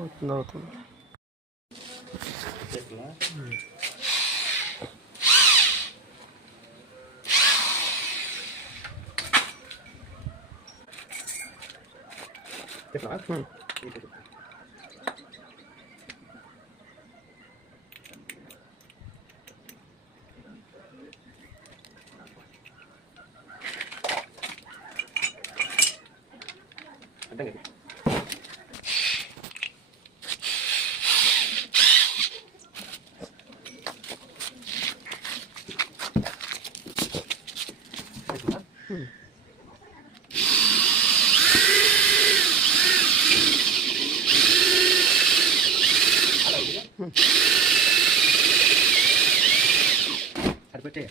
అవుతుంది. అంటే అడిపెట్టే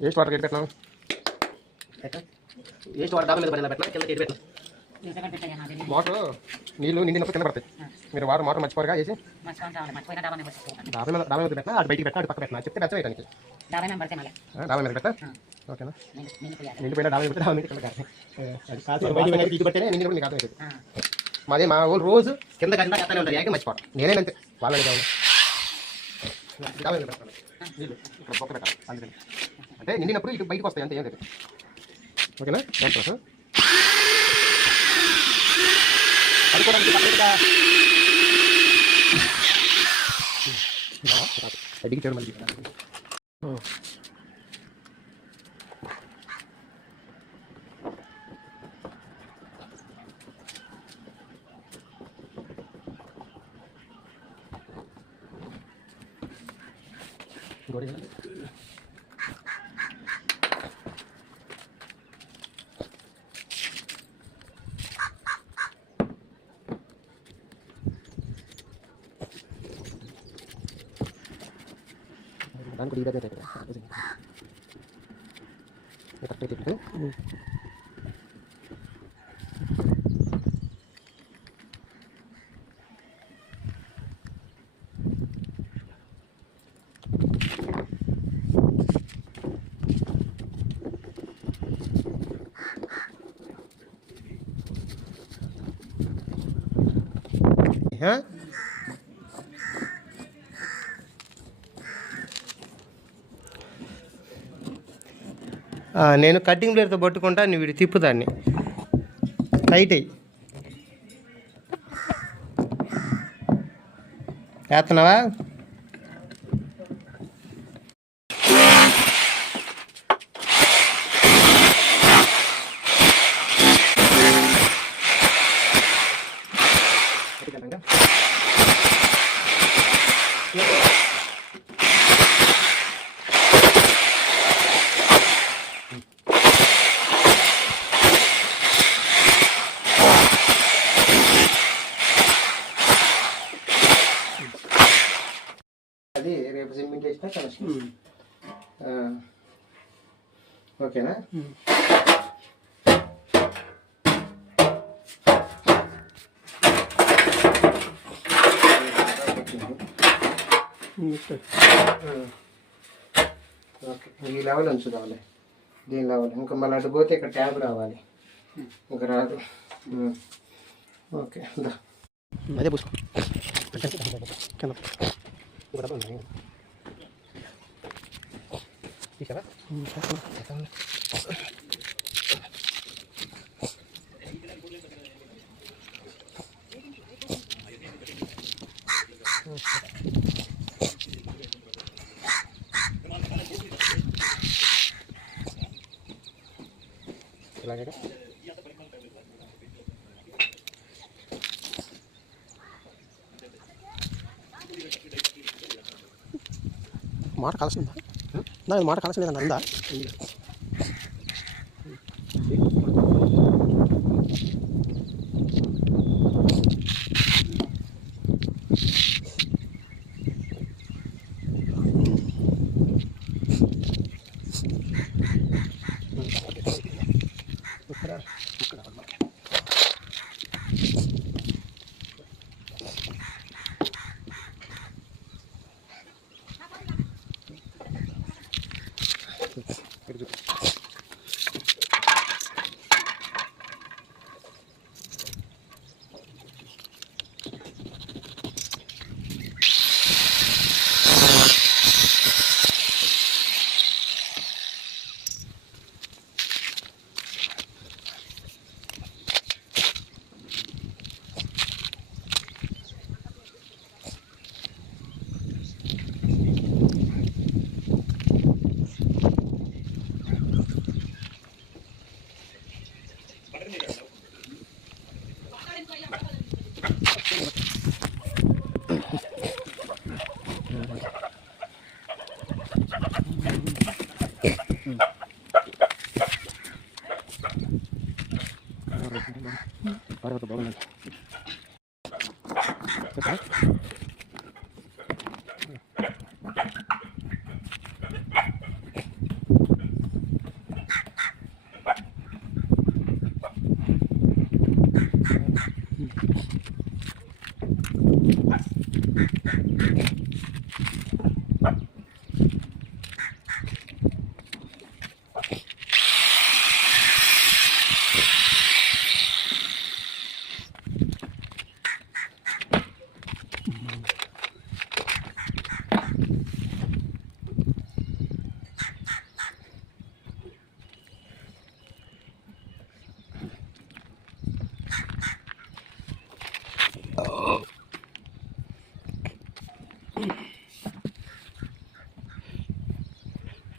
waste water పెట్టినా వేస్ట్ వాటర్ డాబా మీద పడేలా పెట్టినా కింద ఎటు పెట్టినా వాటర్ నీళ్ళు నిండినప్పుడు కింద పడతాయి. మీరు వాటర్ మర్చిపోరుగా వేసి డాబా మీద పెట్టినా అటు బయటికి పెట్టినా అటు పక్క పెట్టినా చెప్తే బెచ్చవేయడానికి డాబా మీద పెట్టా ఓకేనా. నిండిపోయినా డాబా మీద పెడితే డాబా మీద కింద ఇటు పెట్టేనే నిండి కూడా నీకు అర్థమవుతుంది. మాదే మా ఊళ్ళు రోజు కింద కన్నా కట్టానే ఉంటారు. యాకే మర్చిపోవడం నేనేనంతే వాళ్ళని కావాలి డాబా మీద పెడతాను నీళ్ళు ఇక్కడ పక్క పెట్టాలి అందుకని అంటే నిండినప్పుడు ఇటు బయటకు వస్తాయి అంతే ఏం లేదు ఓకేనా. అది కూడా అడిగి చూడ మళ్ళీ గోడి దానికి కూడా ఇదే కరెక్ట్ అయితే నేను కట్టింగ్ ప్లేట్తో పట్టుకుంటా నువ్వు వీడు తిప్పుదాన్ని టైట్ అయ్యి వేస్తున్నావా. అది రేపు సిమెంట్ వేసినా కనెక్షన్ ఓకేనా. ఓకే ఈ లెవెల్ ఉంచుదాంలే దీని లెవెల్ ఇంకా మళ్ళీ అటు పోతే ఇక్కడ ట్యాబ్ రావాలి ఇంకా రాదు. ఓకే అదే పూసుకో తీసావా ఇలాగే మాట కాల్సిందా నా మాట కాల్సిందేదన్నా ఉందా బాగుంది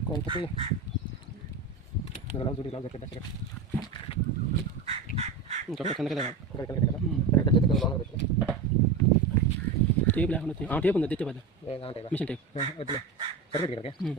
కొంతకి ఇలా చూడు ఇలా పెట్టేసి ఇంకా కిందకి టేప్ లేకుండా టేప్ ఉంది తెచ్చే పద మిషన్ టేప్ సరిపెట్టి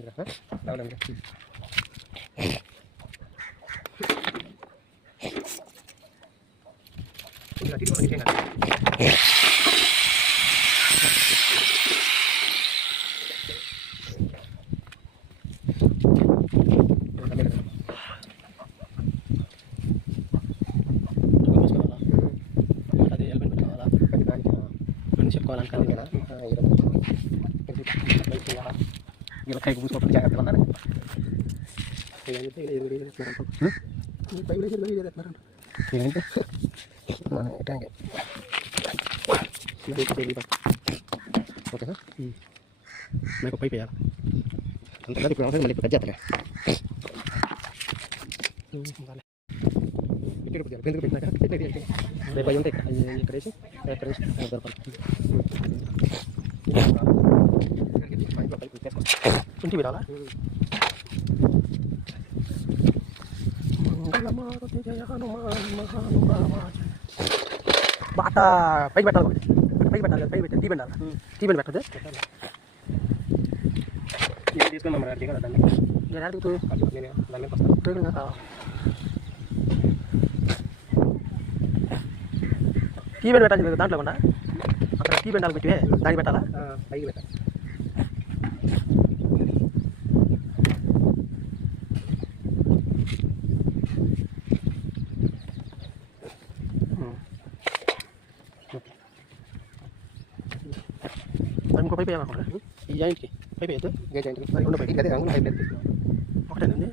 చెప్పుకోవాలనుకుంది కదా ఇలా కైకి పూసుకోవడం జాగ్రత్తగా ఉండాలి ఏంటంటే ఓకే సార్ నాకు పైపు వేయాలి అంతగా ఇప్పుడు అవసరం మళ్ళీ ఇప్పుడు చేస్తాలే ఎందుకు పెట్టినాక రేపు అవి ఉంటాయి ఇక్కడ వేసి ఇంటి విడాలా బాట పైకి పెట్టాలి పైకి పెట్టాలి పైకి పెట్టాలి టీ పెట్టాలి టీ బండి పెట్టదు తీసుకున్నాం కదా దాన్ని నేను అడుగుతూ దాని మీద వస్తాను టీ బండి పెట్టాలి దాంట్లో కూడా అక్కడ టీ బండాలు పెట్టి దానికి పెట్టాలా పైకి పెట్టాలి ఇంకో పైపు వేయాలనుకుంటా ఈ జాయింట్కి పైపు వేయద్దు ఏ జాయింట్కి రెండు పైకి అదే రంగులు పైపు వేద్దు ఒకటేనండి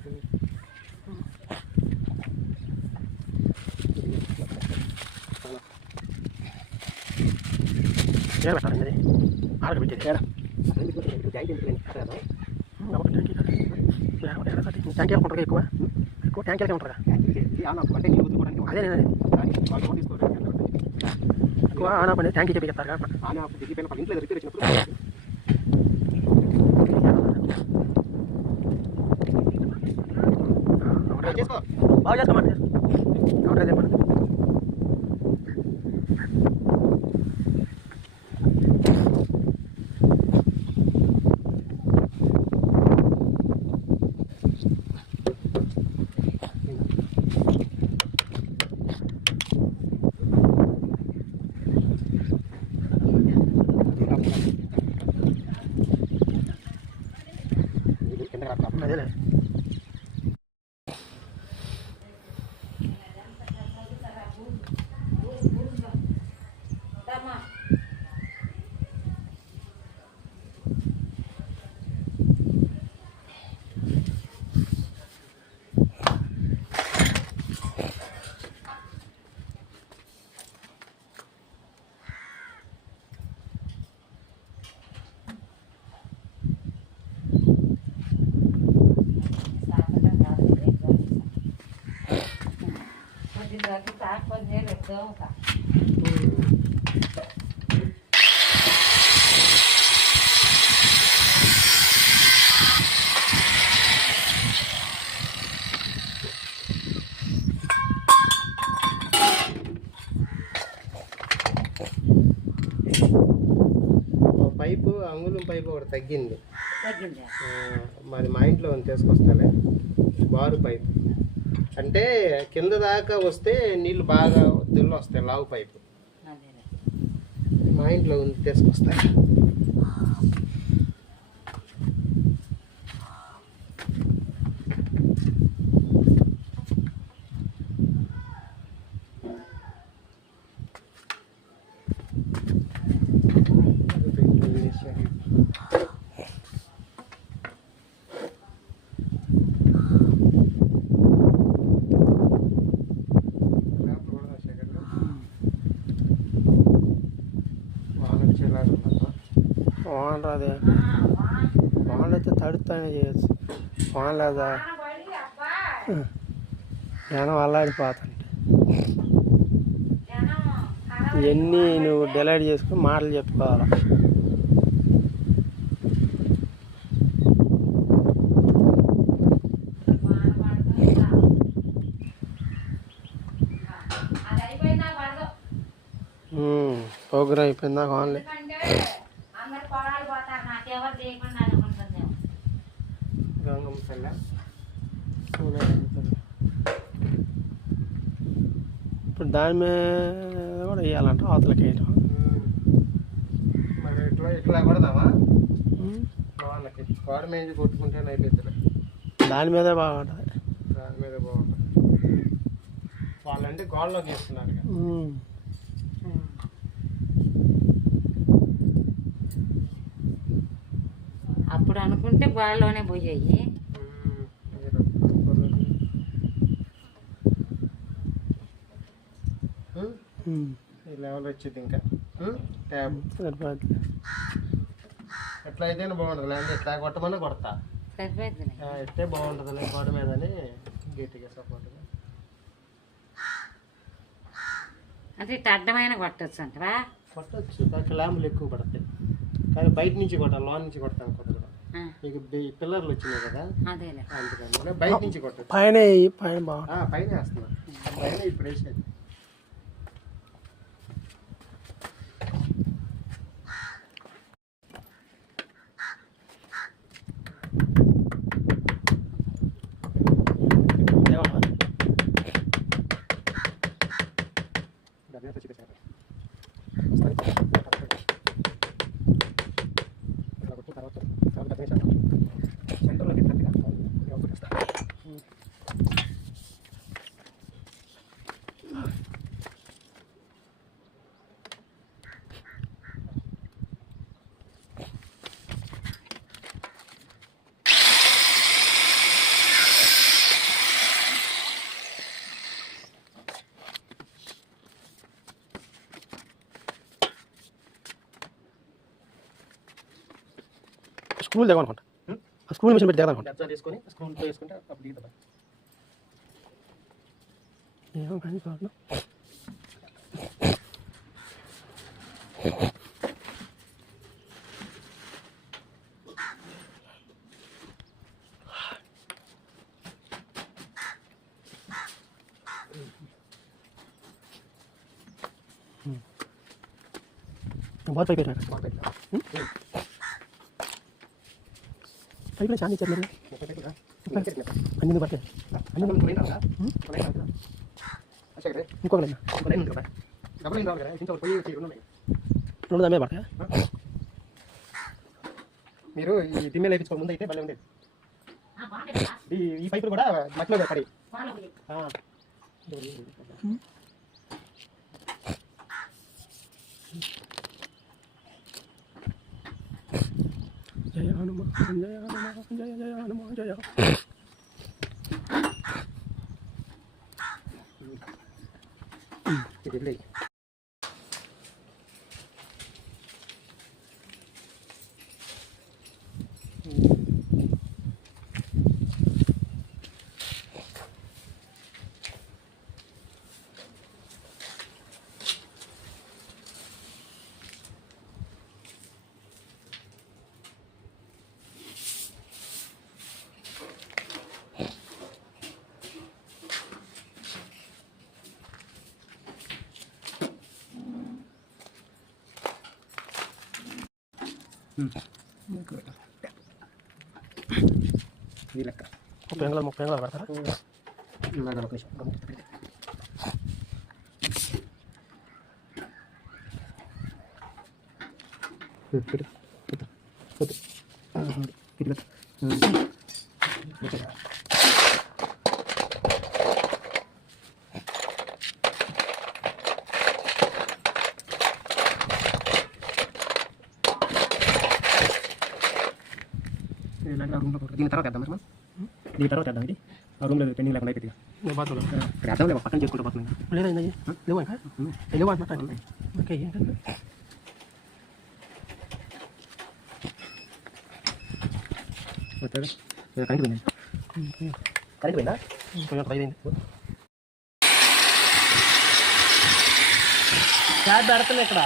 ఏడ పెట్టాలండి అది ఆడక పెట్టేది ఏడ జాయింట్ ట్యాంక్ వేసుకుంటారు ఎక్కువ ఎక్కువ ట్యాంక్ వేసే ఉంటారు అదే ఎక్కువ ఆనా పని ట్యాంక్ చెప్పేస్తారు కదా ఇంట్లో రిపేర్ వచ్చినప్పుడు బాగా చేసుకోమండి అదే పడుతుంది. అదేలే పైపు అంగుళం పైపు ఒకటి తగ్గింది. మాది మా ఇంట్లో తీసుకొస్తాలే బారు పైపు. అంటే కింద దాకా వస్తే నీళ్ళు బాగా దిల్లు వస్తాయి. లావు పైపు మా ఇంట్లో ఉంది, తీసుకొస్తాయి. వాన రాదే, వానలు అయితే తడుతానే చేయొచ్చు. వాన లేదా జనం అల్లాడిపోతుంటే ఇవన్నీ నువ్వు డిలైట్ చేసుకుని మాటలు చెప్పుకోవాలి. ప్రోగ్రామ్ అయిపోయిందా కావాలి గంగమ్మ తల్లి ఇప్పుడు దాని మీద కూడా వేయాలంట అవతలకి వేయటం. మరి ఇట్లా కొడదామా వాళ్ళకి గోడ మీద కొట్టుకుంటేనే అయిపోతుంది. దాని మీదే బాగుంటుంది, దాని మీదే బాగుంటుంది. వాళ్ళంటే గోడలోకి వేస్తున్నారు. అప్పుడు అనుకుంటే గోడలోనే పోయాయి. ఈ లెవెల్ వచ్చింది ఇంకా ట్యాబ్ సరిపోతుంది. ఎట్లా అయితేనే బాగుంటుంది, లేదంటే ఎట్లా కొట్టమన్నా కొడతా. సరిపోతుంది, ఎట్టే బాగుంటుంది గోడ మీదని గట్టిగా సపోర్ట్గా. అంటే ఇట్లా అడ్డమైన కొట్టచ్చు అంటవా? కొట్టచ్చు, కానీ ల్యాంపులు ఎక్కువ పడతాయి. కానీ బయట నుంచి కొట్టాలి, లోన్ నుంచి కొడతాను కుదరదు. మీకు పిల్లర్లు వచ్చినాయి కదా, అందుకని బయట నుంచి కొట్టాలి. పైన పైన వేస్తున్నా, పైన ఇప్పుడు వేసేది. స్క్రూలు దిగనుకుంటా, స్క్రూల్ మిషన్ పెట్టి దిగదనుకుంటా. తీసుకొని స్క్రూల్తో వేసుకుంటే అప్పుడు దిగుతా. ఏమో కానీ ప్రాబ్లం. बहुत पाइप है पाइप में चांदी चल रही है अन्य में बात है ఇంకో లైన్ డబుల్ లైన్ రావాలి కదా ఇంట్లో పోయి రెండు దాని మీద పడతాయా మీరు ఈ దిమ్మెలు వేయించుకో ముందు అయితే భలే ఉండేది ఈ పైపులు కూడా మట్టిలో పడి జయ హనుమాన్ జయ హనుమాన్ జయ జయ హనుమాన్ జయ ఇది లెక్క 30 అంగుళాలు పడతారా ఒక నిమిషం దీని తర్వాత వేద్దాం మనం దీని తర్వాత వేద్దాం ఇది ఆ రూమ్లో పెండింగ్ లేకుండా అయిపోయింది ఇక్కడ వేద్దాం లేవు పక్కన చేసుకుంటూ పోతున్నాయి లేదా లేవు లేవు అంటున్నట్టు ఓకే ఏంటంటే కరెంట్ పోయింది కరెంట్ పోయిందా అయింది క్యాబ్ పెడుతున్నా ఇక్కడ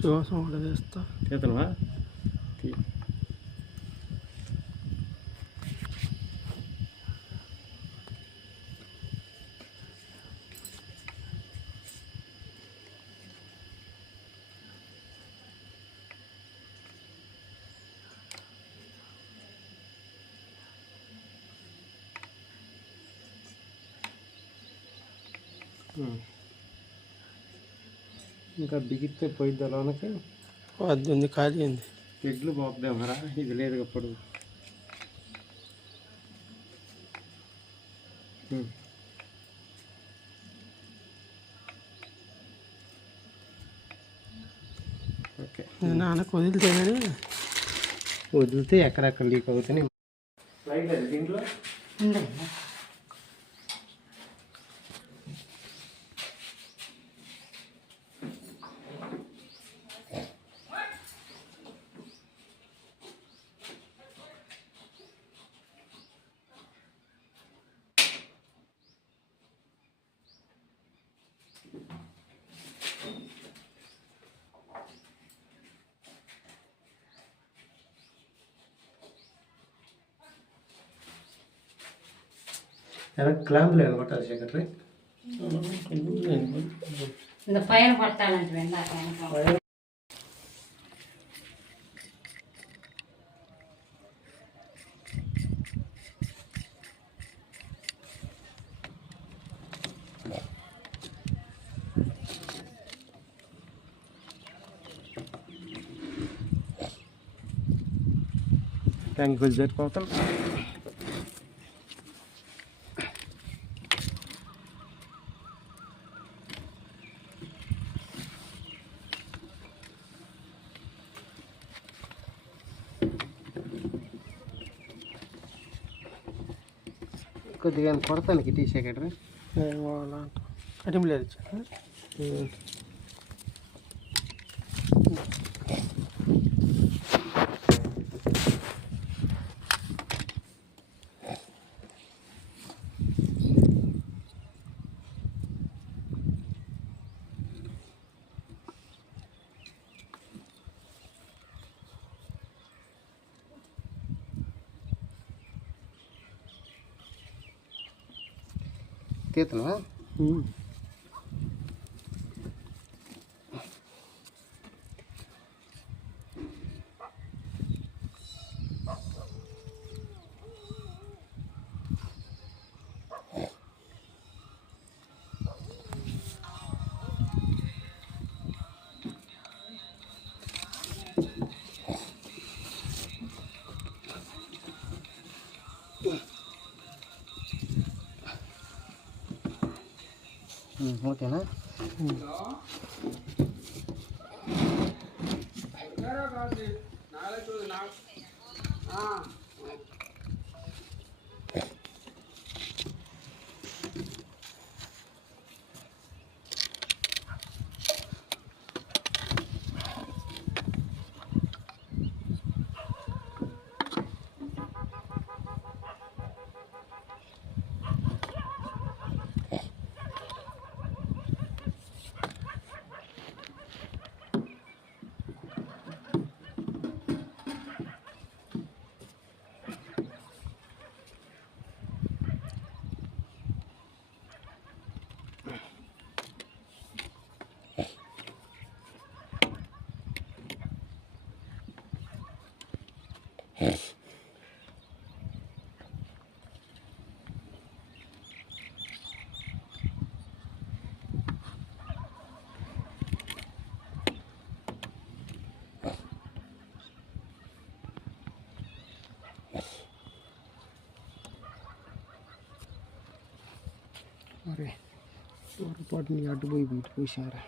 శ్వాసం కూడా చేస్తా చేతనవా ఇంకా బిగిస్తే పోయిద్దా లోనకి అది ఉంది ఖాళీ ఉంది పెగ్లు పోద్దామరా ఇది లేదు అప్పుడు ఓకే నాన్నకు వదిలితే కానీ వదిలితే ఎక్కడెక్కడ లీక్ అవుతాయి దీంట్లో క్లాంప్ లేదు కొట్టాలి సెక్రటరీ இந்த பையன் படுத்தாளன்ட்டு வேண்டாம் பையன் ట్యాంక్ ఫుల్ సరిపోతాం కొద్దిగా కొడతానికి టీ షర్ట్ అటెం లేదు. తీతనా ఓకేనా. అరే పొరపాటుని అడ్డు పోయి బయట పోసారా.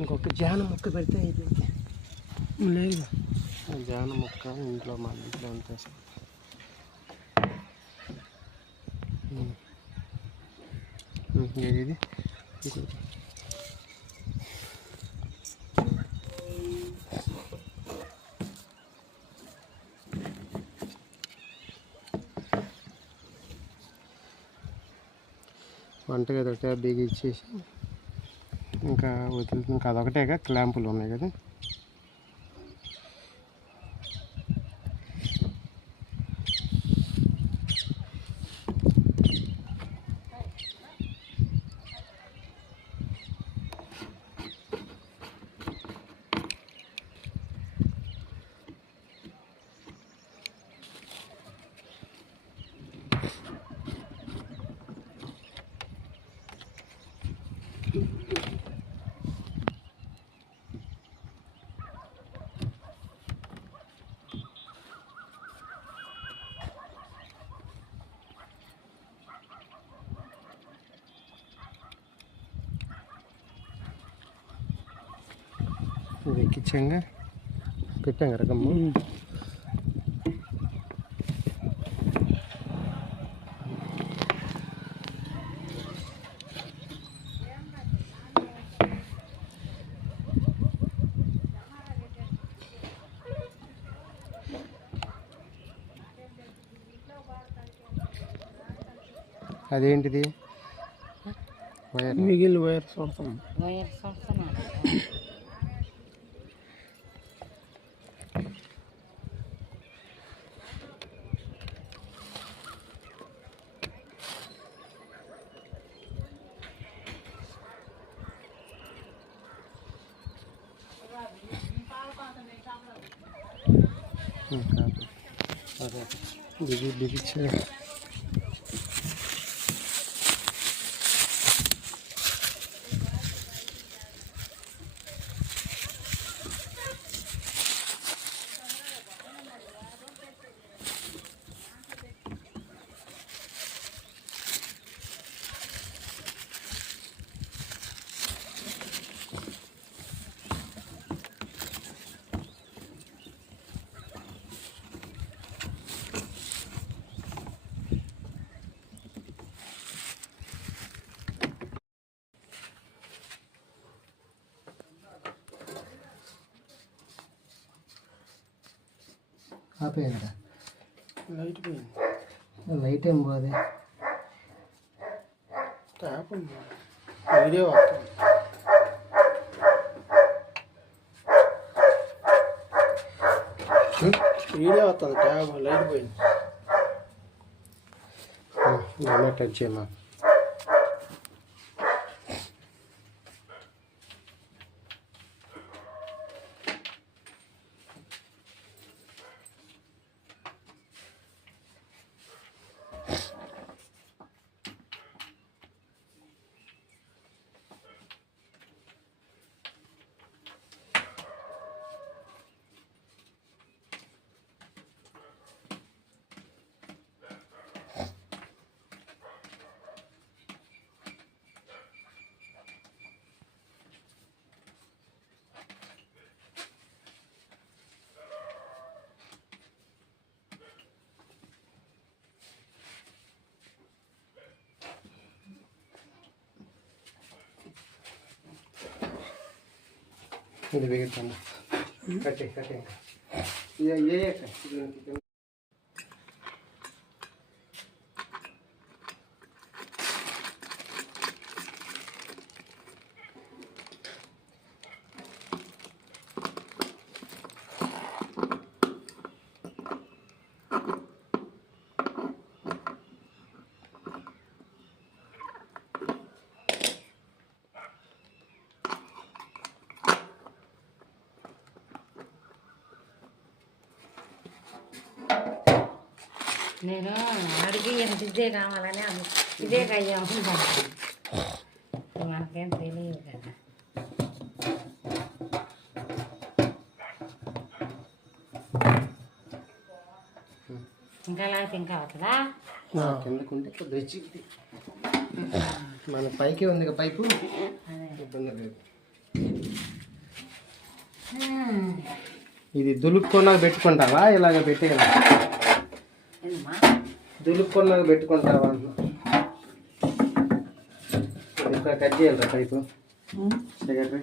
ఇంకొక జాన మొక్క పెడితే అయిపోయింది. లేదు జాన మొక్క ఇంట్లో మా ఇంట్లో అంతే సార్. ఇది వంటగది ఒకటే బిగించేసి ఇంకా వదులుతుంది. ఇంకా అదొకటేగా క్లాంపులు ఉన్నాయి కదా. ఇది ఎక్కించాంగా పెట్టాం కదా గమ్ము. అదేంటిది వైర్, మిగిలిన వైర్ చూడతాం. వైర్ చూస్తున్నాను. బిగించే ఆపేయండి. లైట్ పోయింది. లైట్ ఏం పోదు. ట్యాప్ ఉంది. వీడియో వస్తుంది. వీడియో వస్తుంది. ట్యాప్ లైట్ పోయింది. టచ్ చేయమా. ఇది బిగుతుంది. కట్టే కట్టే నేను అడిగి ఎంత ఇదే కావాలని ఇదే కయ్యా మనకేం తెలియదు కదా. ఇంకా లేకపోతే ఇంకా అవుతుందా? కిందకుంటే కొద్దిగా చిక్కి మన పైకి ఉంది పైపు, ఇబ్బంది లేదు. ఇది దులుపుకొన్నాక పెట్టుకుంటావా ఇలాగ పెట్టేయాలి? దులుపుకొన్నాక పెట్టుకుంటావా అన్న. ఇక్కడ కట్ చేయాలి పైపు సెక్రటరీ.